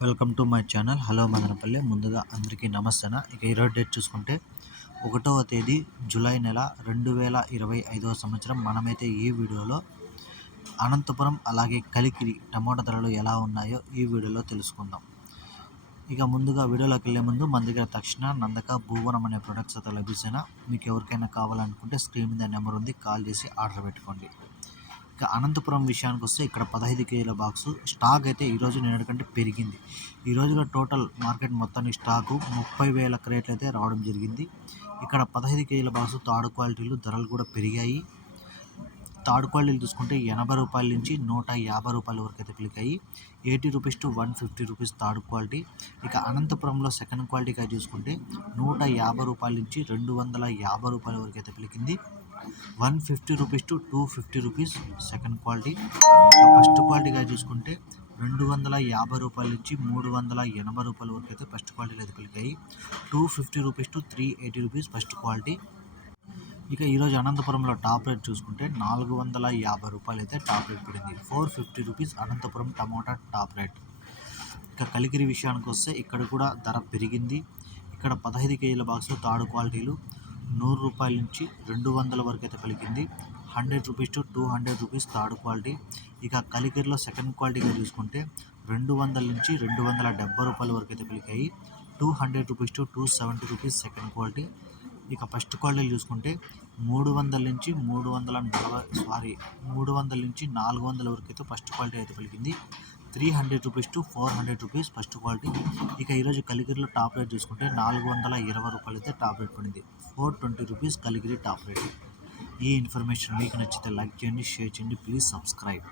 Welcome to my channel. Hello Madanapalle. ముందుగా అందరికీ నమస్తేనా? ఇక ఈరోజు డేట్ చూసుకుంటే ఒకటవ తేదీ జూలై నెల రెండు వేల ఇరవై ఐదవ సంవత్సరం. మనమైతే ఈ వీడియోలో అనంతపురం అలాగే కలికిరి టమోటా ధరలు ఎలా ఉన్నాయో ఈ వీడియోలో తెలుసుకుందాం. ఇక ముందుగా వీడియోలోకి వెళ్ళే ముందు మన దగ్గర తక్షణ నందక భూవనం అనే ప్రొడక్ట్స్ అయితే లభిస్తున్నా మీకు ఎవరికైనా కావాలనుకుంటే స్క్రీన్ మీద నెంబర్ ఉంది. కాల్ చేసి ఆర్డర్ పెట్టుకోండి. ఇక అనంతపురం విషయానికి వస్తే ఇక్కడ పదహైదు కేజీల బాక్సు. స్టాక్ అయితే ఈరోజు నిన్నటి కంటే పెరిగింది. ఈరోజుగా టోటల్ మార్కెట్ మొత్తానికి స్టాకు ముప్పై వేల క్రేట్లు అయితే రావడం జరిగింది. ఇక్కడ పదహైదు కేజీల బాక్స్ తాడు క్వాలిటీలు ధరలు కూడా పెరిగాయి. తాడు క్వాలిటీలు చూసుకుంటే ఎనభై రూపాయల నుంచి నూట యాభై రూపాయల వరకు అయితే click eighty rupees to one fifty rupees third quality. ఇక అనంతపురంలో సెకండ్ క్వాలిటీగా చూసుకుంటే నూట యాభై రూపాయల నుంచి రెండు వందల యాభై రూపాయల వరకు అయితే పిలికింది one fifty rupees to two fifty rupees second quality. First క్వాలిటీగా చూసుకుంటే రెండు వందల యాభై రూపాయల నుంచి మూడు వందల ఎనభై రూపాయల వరకు అయితే ఫస్ట్ క్వాలిటీలు అయితే పెరిగాయి. Two fifty rupees to three eighty rupees first quality. ఇక ఈరోజు అనంతపురంలో టాప్ రేట్ చూసుకుంటే నాలుగు వందల యాభై రూపాయలు అయితే టాప్ రేట్ పడింది. Four fifty rupees Anantapuram tomato top rate. ఇక కలికిరి విషయానికి వస్తే ఇక్కడ కూడా ధర పెరిగింది. ఇక్కడ పదహైదు కేజీల బాక్స్లో తాడు క్వాలిటీలు నూరు రూపాయల నుంచి రెండు వందల వరకు అయితే పలికింది hundred rupees to two hundred rupees third quality. ఇక కలికిరిలో సెకండ్ క్వాలిటీగా చూసుకుంటే రెండు వందల నుంచి రెండు వందల డెబ్బై రూపాయల వరకు అయితే పలికాయి two hundred rupees to two seventy rupees second quality. ఇక ఫస్ట్ క్వాలిటీ చూసుకుంటే మూడు వందల నుంచి మూడు వందల నలభై సారీ మూడు వందల నుంచి నాలుగు వందల వరకు అయితే ఫస్ట్ క్వాలిటీ అయితే పలికింది three hundred rupees to four hundred rupees first quality. ఇక ఈరోజు కలిగిరిలో టాప్ రేట్ చూసుకుంటే నాలుగు వందల ఇరవై రూపాయలు అయితే టాప్ రేట్ పడింది. Four twenty rupees Kaligiri top rate. ఈ ఇన్ఫర్మేషన్ మీకు నచ్చితే లైక్ చేయండి షేర్ చేయండి ప్లీజ్ సబ్స్క్రైబ్.